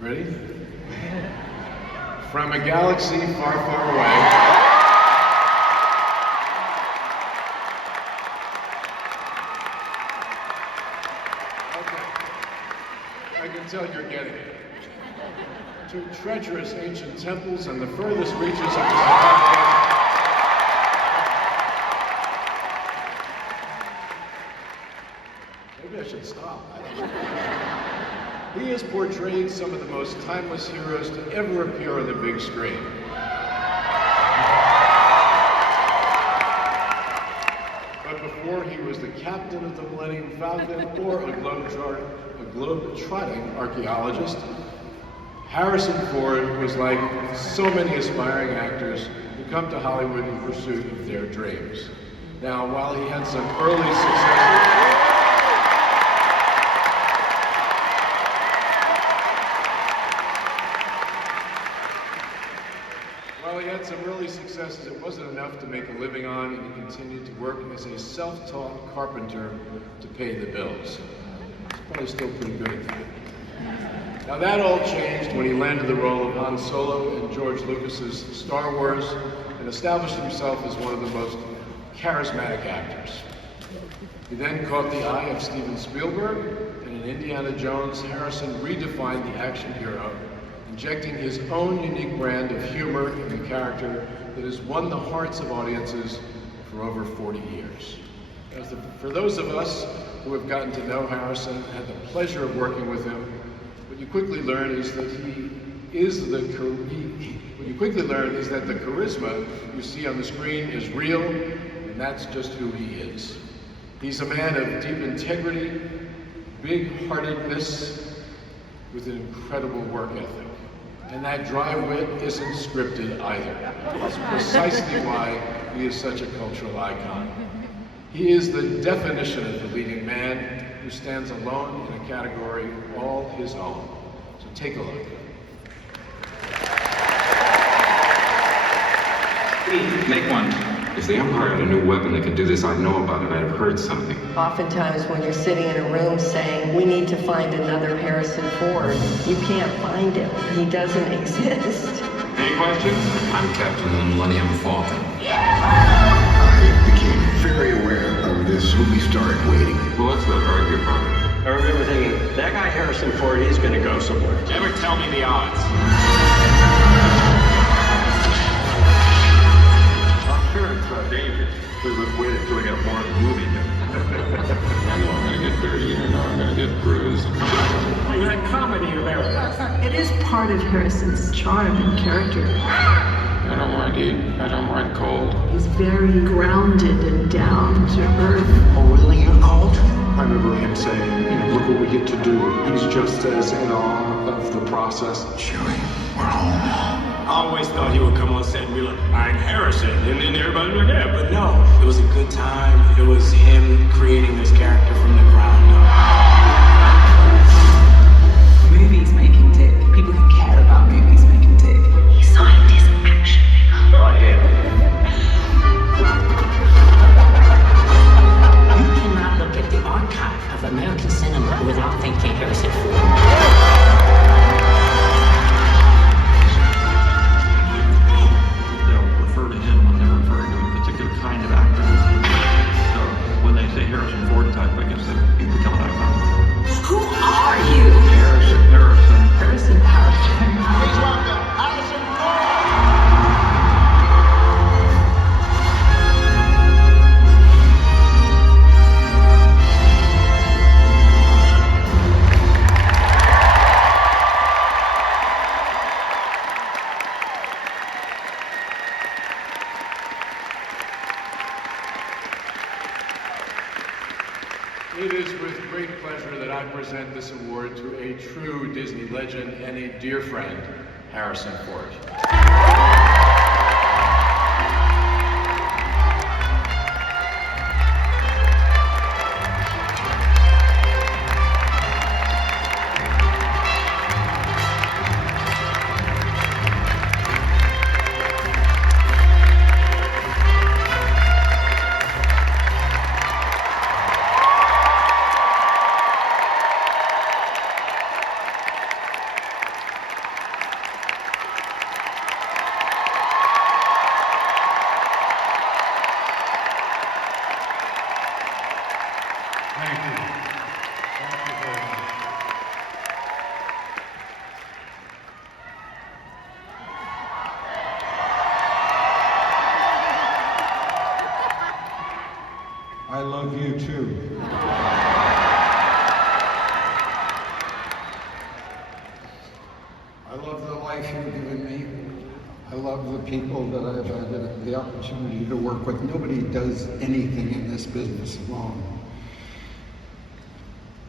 Ready? From a galaxy far, far away. Okay. I can tell you're getting it. To treacherous ancient temples and the furthest reaches of the Sahara. Maybe I should stop. I don't know. He has portrayed some of the most timeless heroes to ever appear on the big screen. But before he was the captain of the Millennium Falcon or a globe-trotting archaeologist, Harrison Ford was like so many aspiring actors who come to Hollywood in pursuit of their dreams. Now, while he had some early successes, it wasn't enough to make a living on, and he continued to work as a self-taught carpenter to pay the bills. He's probably still pretty good at that. Now that all changed when he landed the role of Han Solo in George Lucas's Star Wars and established himself as one of the most charismatic actors. He then caught the eye of Steven Spielberg, and in Indiana Jones, Harrison redefined the action hero, injecting his own unique brand of humor in the character that has won the hearts of audiences for over 40 years. For those of us who have gotten to know Harrison, had the pleasure of working with him, what you quickly learn is that the charisma you see on the screen is real, and that's just who he is. He's a man of deep integrity, big-heartedness, with an incredible work ethic. And that dry wit isn't scripted either. That's precisely why he is such a cultural icon. He is the definition of the leading man who stands alone in a category all his own. So take a look. Make one. If the Empire had a new weapon that could do this, I'd know about it. I'd have heard something. Oftentimes when you're sitting in a room saying, we need to find another Harrison Ford, you can't find him. He doesn't exist. Any questions? I'm Captain of the Millennium Falcon. I became very aware of this when we started waiting. Well, let's not argue about it. I remember thinking, that guy Harrison Ford, he's gonna go somewhere. Never tell me the odds. Sure, it's not dangerous. We would wait until we got more of the movie done. I know I'm gonna get dirty, and I know I'm gonna get bruised. Well, that comedy about it. It is part of Harrison's charm and character. I don't mind heat. I don't mind cold. He's very grounded and down to earth. Oh, really? You're cold? I remember him saying, look what we get to do. He's just as in awe of the process. Chewie, we're home. I always thought he would come on set and be like, I'm Harrison, and then everybody would be like, yeah, but no. It was a good time. It was him creating this character from the ground up. Movies make him tick. People who care about movies make him tick. He signed his action figure. I am. You cannot look at the archive of American cinema without thinking Harrison Ford. It is with great pleasure that I present this award to a true Disney legend and a dear friend, Harrison Ford. love the life you've given me. I love the people that I've had the opportunity to work with. Nobody does anything in this business alone.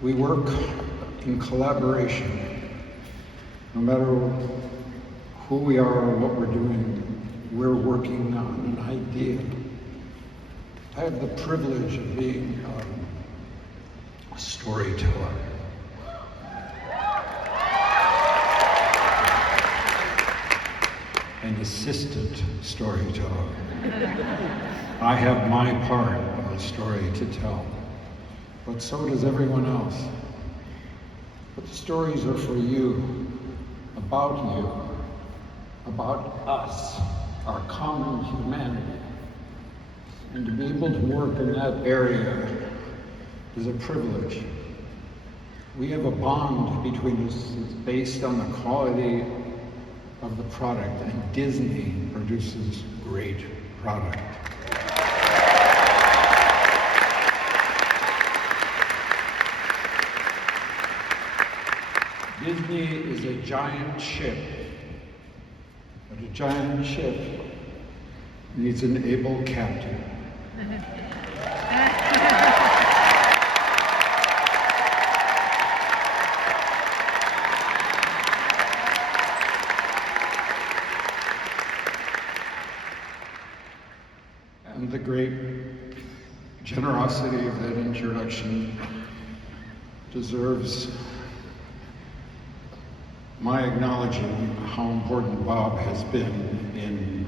We work in collaboration. No matter who we are or what we're doing, we're working on an idea. I have the privilege of being a storyteller. An assistant storyteller. I have my part of the story to tell, but so does everyone else. But the stories are for you, about us, our common humanity. And to be able to work in that area is a privilege. We have a bond between us that's based on the quality of the product, and Disney produces great product. Disney is a giant ship, but a giant ship needs an able captain. And the great generosity of that introduction deserves my acknowledging how important Bob has been in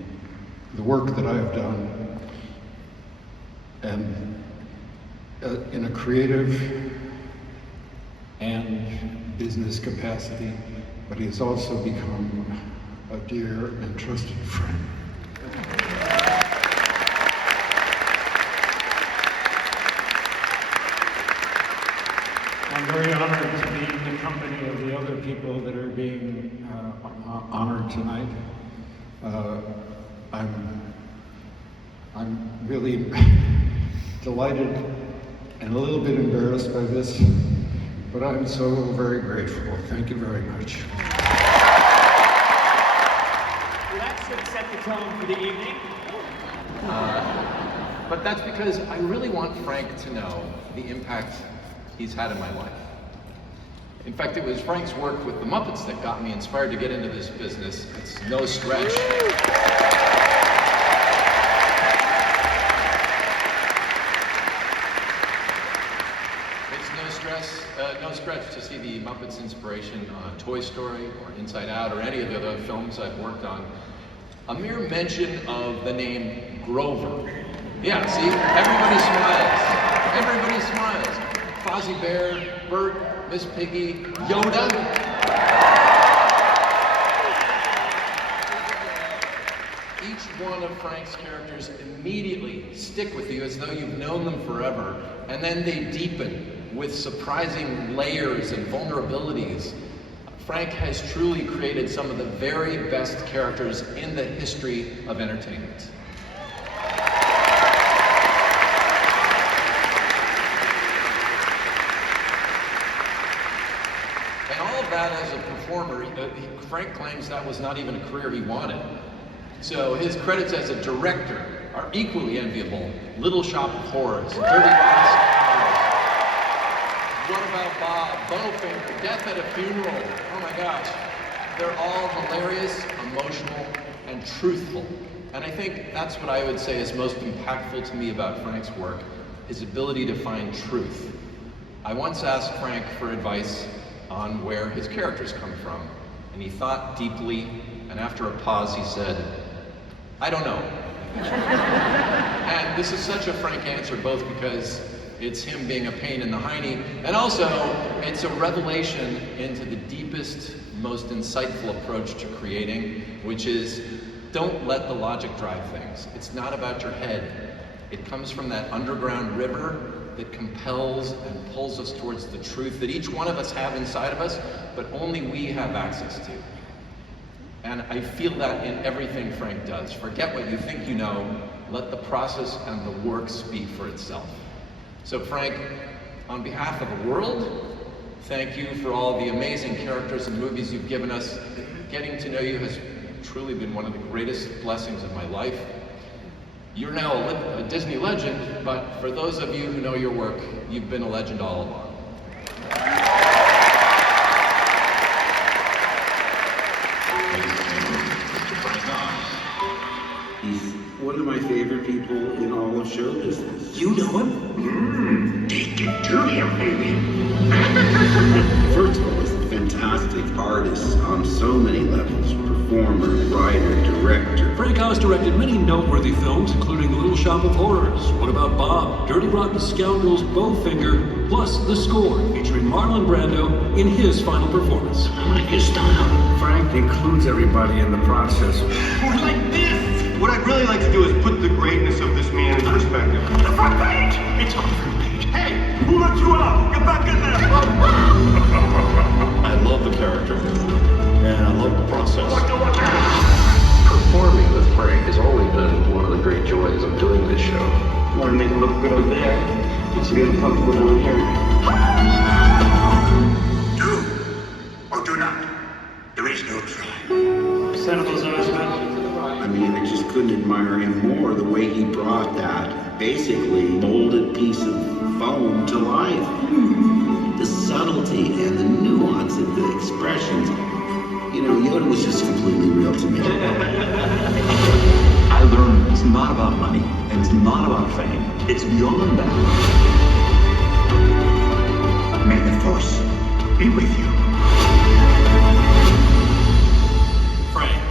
the work that I have done, and in a creative and business capacity, but he has also become a dear and trusted friend. I'm very honored to be in the company of the other people that are being honored tonight. I'm really delighted and a little bit embarrassed by this, but I'm so very grateful. Thank you very much. Well, that should set the tone for the evening. But that's because I really want Frank to know the impact he's had in my life. In fact, it was Frank's work with the Muppets that got me inspired to get into this business. It's no stretch. It's no stretch to see the Muppets inspiration on Toy Story or Inside Out or any of the other films I've worked on. A mere mention of the name Grover. Yeah, see, everybody smiles. Everybody smiles. Fozzie Bear, Bert, Miss Piggy, Yoda. Each one of Frank's characters immediately stick with you as though you've known them forever, and then they deepen with surprising layers and vulnerabilities. Frank has truly created some of the very best characters in the history of entertainment. That as a performer, Frank claims that was not even a career he wanted. So his credits as a director are equally enviable. Little Shop of Horrors, Dirty Rotten Scoundrels. What About Bob, Bowfinger, Death at a Funeral. Oh my gosh. They're all hilarious, emotional, and truthful. And I think that's what I would say is most impactful to me about Frank's work, his ability to find truth. I once asked Frank for advice on where his characters come from. And he thought deeply, and after a pause he said, I don't know. And this is such a frank answer, both because it's him being a pain in the hiney, and also it's a revelation into the deepest, most insightful approach to creating, which is don't let the logic drive things. It's not about your head. It comes from that underground river that compels and pulls us towards the truth that each one of us have inside of us, but only we have access to. And I feel that in everything Frank does. Forget what you think you know, let the process and the work speak for itself. So Frank, on behalf of the world, thank you for all the amazing characters and movies you've given us. getting to know you has truly been one of the greatest blessings of my life. You're now a Disney legend, but for those of you who know your work, you've been a legend all along. He's one of my favorite people in all of show business. You know him? Take it to him, baby. First of all, he's a fantastic artist on so many levels. Performer, writer, director. Frank Oz directed many noteworthy films, including Little Shop of Horrors, What About Bob, Dirty Rotten Scoundrels, Bowfinger, plus the score featuring Marlon Brando in his final performance. I like his style. Frank includes everybody in the process. More like this! What I'd really like to do is put the greatness of this man in perspective. The front page! It's on the front page. Hey! Who let you out? Get back in there! I love the character, and I love the process. Performing with Frank has always been one of the great joys of doing this show. You want to make him look good up there? It's get him comfortable down here. Do or do not. There is no try. Sentinels on his back. I mean, I just couldn't admire him more, the way he brought that basically molded piece of foam to life. The subtlety and the nuance of the expressions. You know, Yoda was just completely real to me. I learned it's not about money, and it's not about fame. It's beyond that. May the Force be with you. Frank,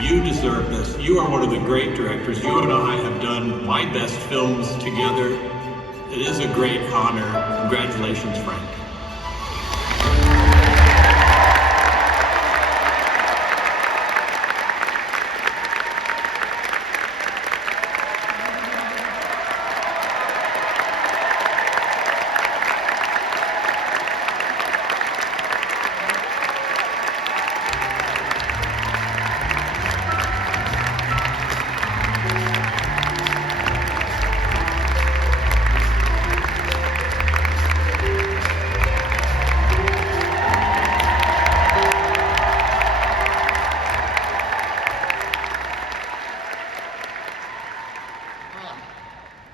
you deserve this. You are one of the great directors. You and I have done my best films together. It is a great honor. Congratulations, Frank.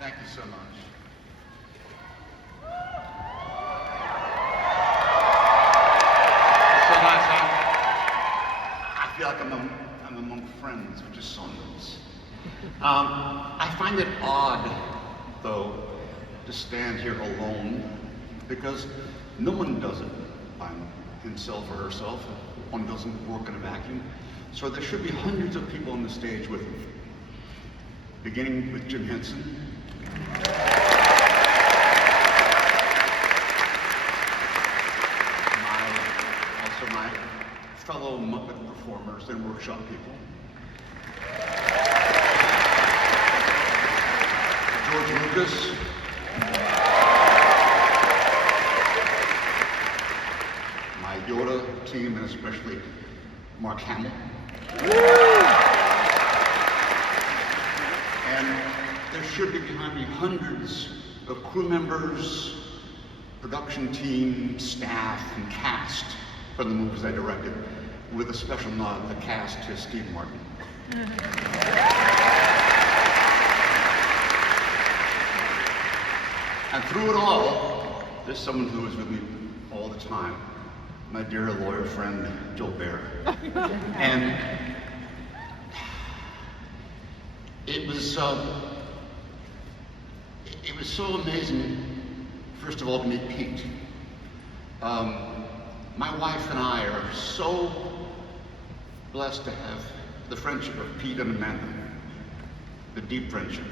Thank you so much. So nice, I feel like I'm among friends, which is so nice. I find it odd, though, to stand here alone, because no one does it by himself or herself. One doesn't work in a vacuum. So there should be hundreds of people on the stage with me. Beginning with Jim Henson. Also my fellow Muppet performers and workshop people. George Lucas. My Yoda team, and especially Mark Hamill. And there should be behind me hundreds of crew members, production team, staff, and cast for the movies I directed, with a special nod, the cast, to Steve Martin. And through it all, there's someone who is with me all the time, my dear lawyer friend, Joe Bear. And it was so amazing, first of all, to meet Pete. My wife and I are so blessed to have the friendship of Pete and Amanda, the deep friendship.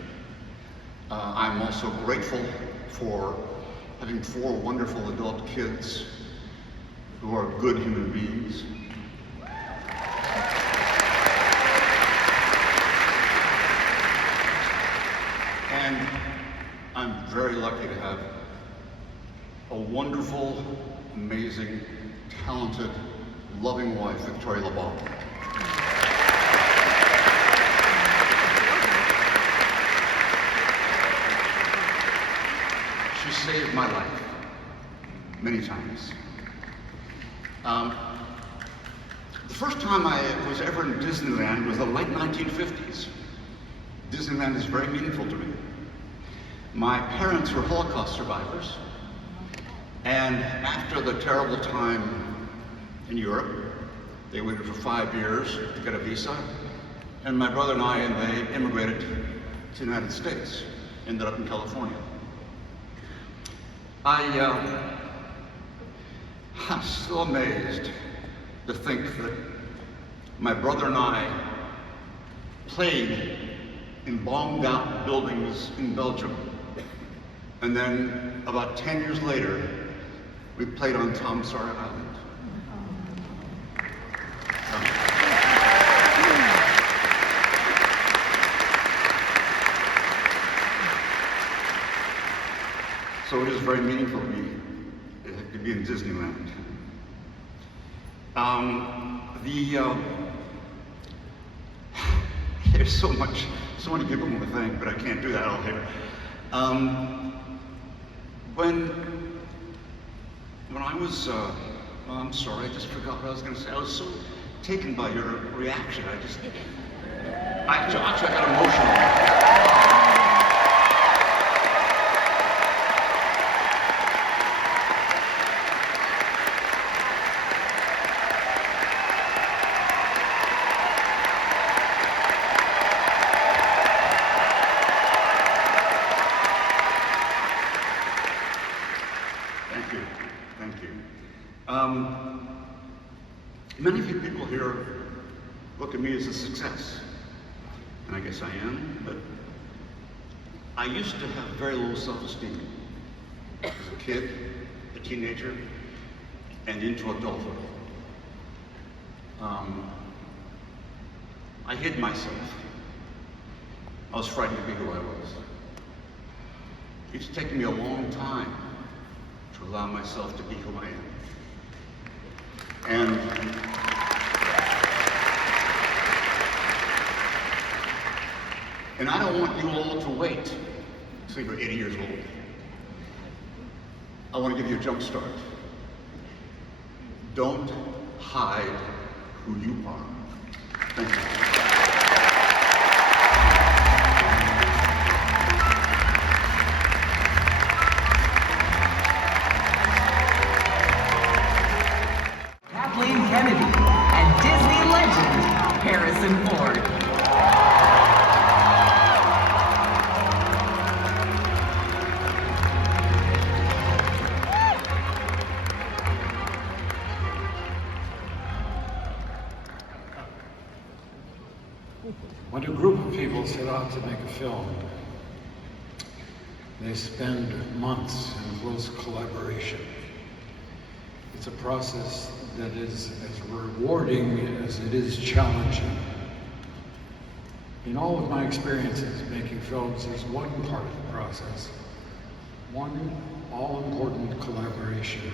I'm also grateful for having 4 wonderful adult kids who are good human beings. And I'm very lucky to have a wonderful, amazing, talented, loving wife, Victoria LeBon. She saved my life many times. The first time I was ever in Disneyland was the late 1950s. Disneyland is very meaningful to me. My parents were Holocaust survivors, and after the terrible time in Europe, they waited for 5 years to get a visa, and my brother and they immigrated to the United States, ended up in California. I'm still amazed to think that my brother and I played in bombed out buildings in Belgium. And then about 10 years later, we played on Tom Sawyer Island. So it is very meaningful to me to be in Disneyland. There's so many people I want to thank, but I can't do that all here. When I was, I'm sorry, I just forgot what I was going to say. I was so taken by your reaction. I got emotional. Many of you people here look at me as a success, and I guess I am, but I used to have very low self-esteem as a kid, a teenager, and into adulthood. I hid myself. I was frightened to be who I was. It's taken me a long time to allow myself to be who I am. And I don't want you all to wait until you're 80 years old. I want to give you a jump start. Don't hide who you are. Thank you. Kathleen Kennedy and Disney legend Harrison Ford. When a group of people set out to make a film, they spend months in close collaboration. It's a process that is as rewarding as it is challenging. In all of my experiences, making films is one part of the process, one all-important collaboration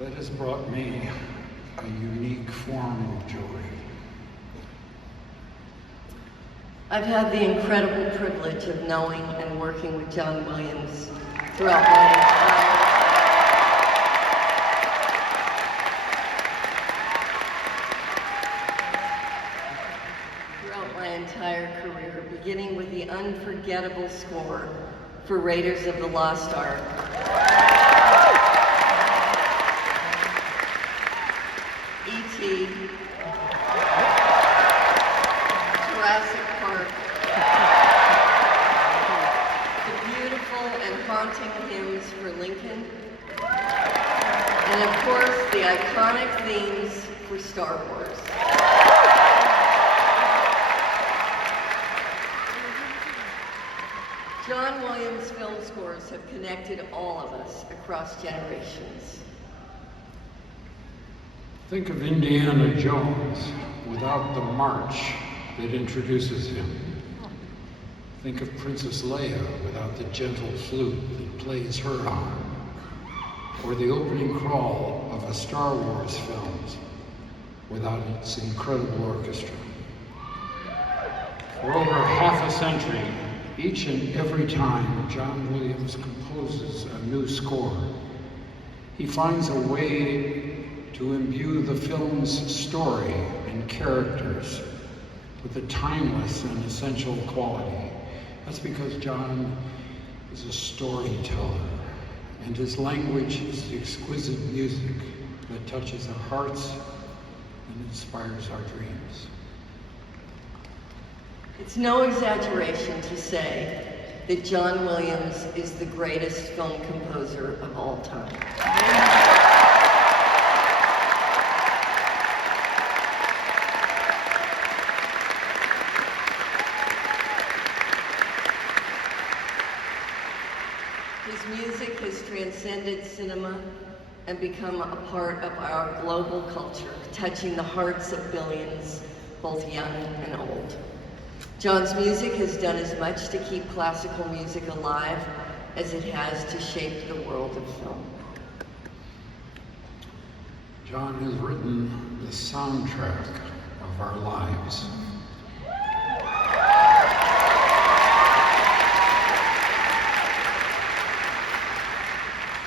that has brought me a unique form of joy. I've had the incredible privilege of knowing and working with John Williams throughout my entire career, beginning with the unforgettable score for Raiders of the Lost Ark. E.T., Jurassic Park, the beautiful and haunting hymns for Lincoln, and of course the iconic themes for Star Wars. John Williams' film scores have connected all of us across generations. Think of Indiana Jones without the march that introduces him. Think of Princess Leia without the gentle flute that plays her on. Or the opening crawl of a Star Wars film without its incredible orchestra. For over half a century, each and every time John Williams composes a new score, he finds a way to imbue the film's story and characters with a timeless and essential quality. That's because John is a storyteller, and his language is exquisite music that touches our hearts and inspires our dreams. It's no exaggeration to say that John Williams is the greatest film composer of all time. His music has transcended cinema and become a part of our global culture, touching the hearts of billions, both young and old. John's music has done as much to keep classical music alive as it has to shape the world of film. John has written the soundtrack of our lives.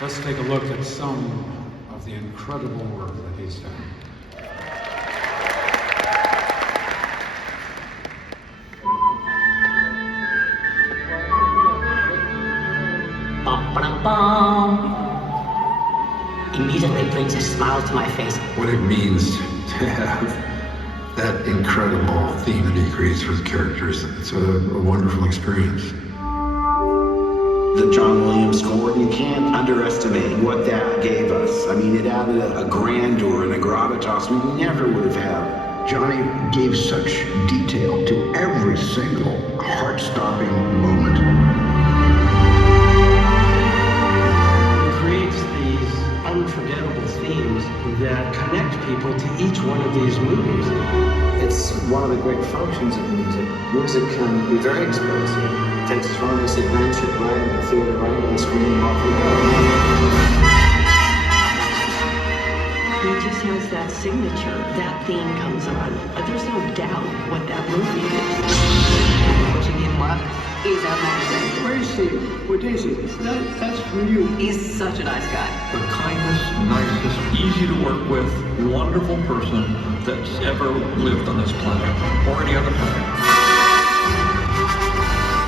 Let's take a look at some of the incredible work that he's done. Immediately brings a smile to my face. What it means to have that incredible theme that he creates for the characters, it's a wonderful experience. The John Williams score, you can't underestimate what that gave us. I mean, it added a grandeur and a gravitas we never would have had. Johnny gave such detail to every single heart-stopping moment. He creates these unforgettable themes that connect people to each one of these movies. It's one of the great functions of music. Music can be very expressive. It takes us on this adventure right in the theater, right on the screen, off we go. He just has that signature. That theme comes on. There's no doubt what that movie is. Watching him work is amazing. Where's Steve? Where Daisy? That's for you. He's such a nice guy. The kindest, nicest, easy to work with, wonderful person that's ever lived on this planet or any other planet.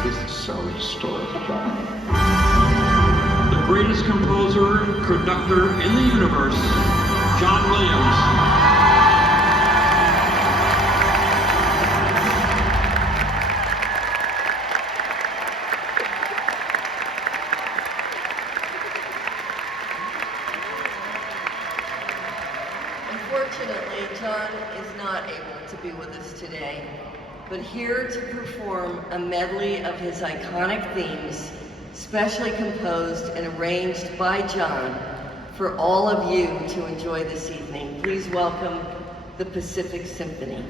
This is so historic, John. The greatest composer, conductor in the universe, John Williams. Unfortunately, John is not able to be with us today, but here to perform a medley of his iconic themes, specially composed and arranged by John for all of you to enjoy this evening. Please welcome the Pacific Symphony.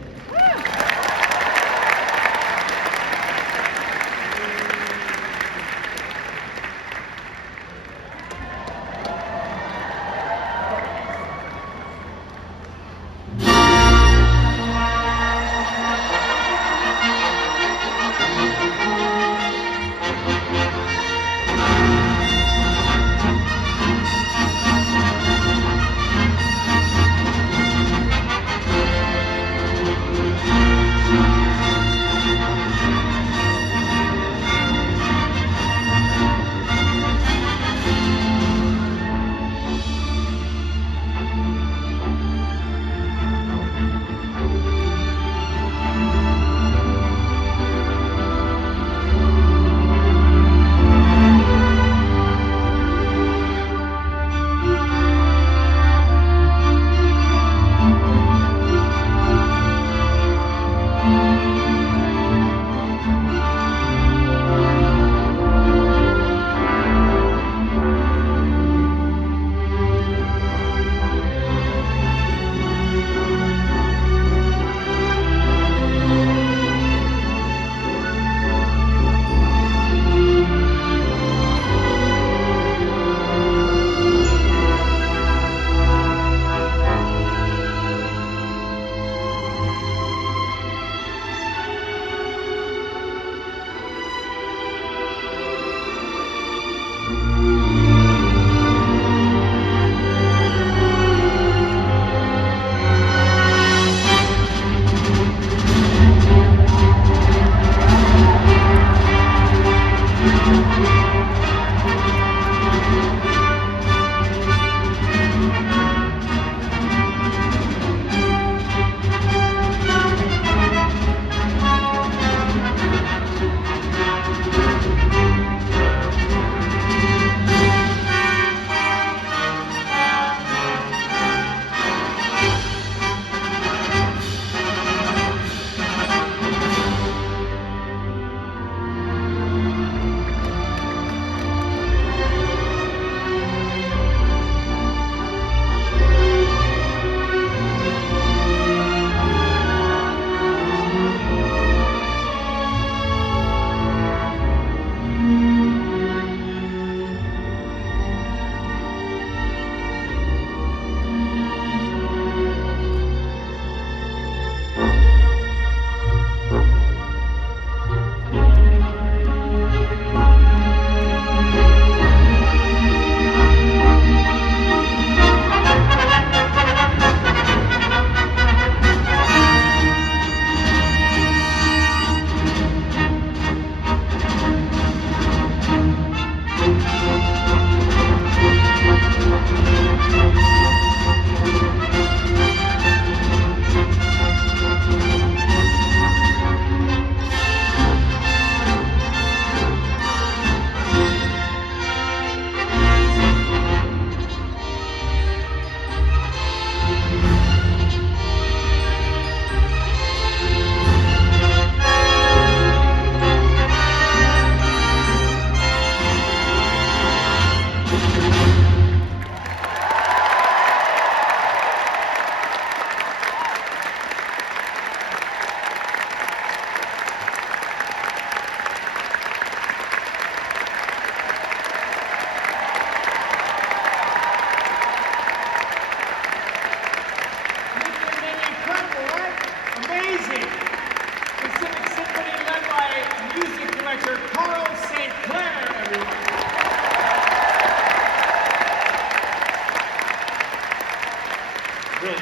Brilliant.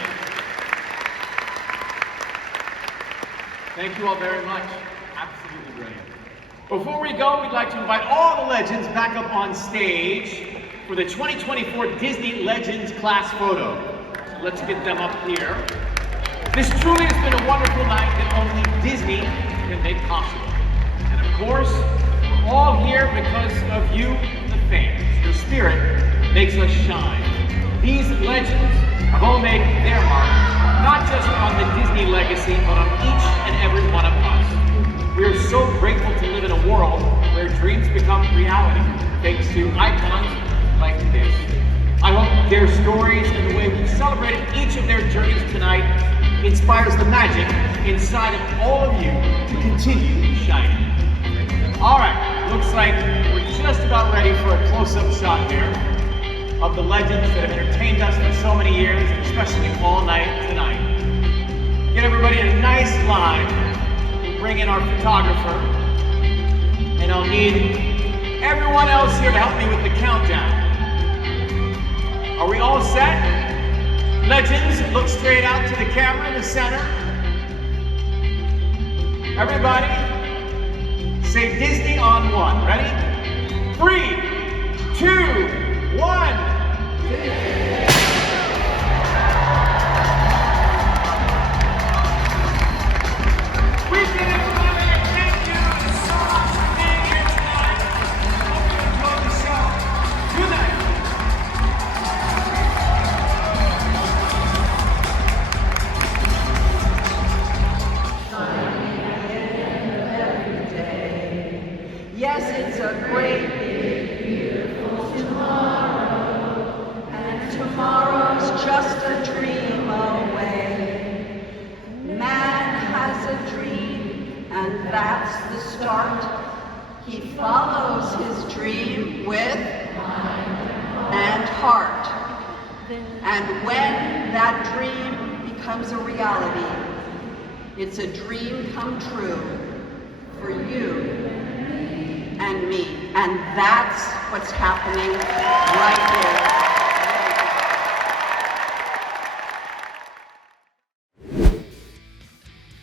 Thank you all very much. Absolutely brilliant. Before we go, we'd like to invite all the legends back up on stage for the 2024 Disney Legends class photo. So let's get them up here. This truly has been a wonderful night that only Disney can make possible. And of course, we're all here because of you, the fans. Your spirit makes us shine. These legends have all made their mark, not just on the Disney legacy, but on each and every one of us. We are so grateful to live in a world where dreams become reality, thanks to icons like this. I hope their stories and the way we celebrated each of their journeys tonight inspires the magic inside of all of you to continue shining. All right, looks like we're just about ready for a close-up shot here of the legends that have entertained us for so many years, especially all night tonight. Get everybody in a nice line. We'll bring in our photographer, and I'll need everyone else here to help me with the countdown. Are we all set? Legends, look straight out to the camera in the center. Everybody, say Disney on 1. Ready? 3, 2, 1. We did it, everybody. Thank you so much for being here tonight. Hope you enjoyed the show. Good night. Yes, it's a great, big, beautiful tomorrow, and tomorrow's just a dream away. Man has a dream, and that's the start. He follows his dream with mind and heart. And when that dream becomes a reality, it's a dream come true for you and me. And that's what's happening right here.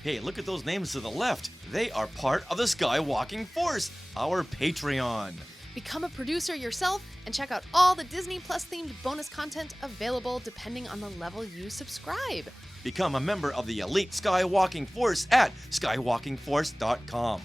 Hey, look at those names to the left. They are part of the Skywalking Force, our Patreon. Become a producer yourself and check out all the Disney Plus themed bonus content available depending on the level you subscribe. Become a member of the elite Skywalking Force at skywalkingforce.com.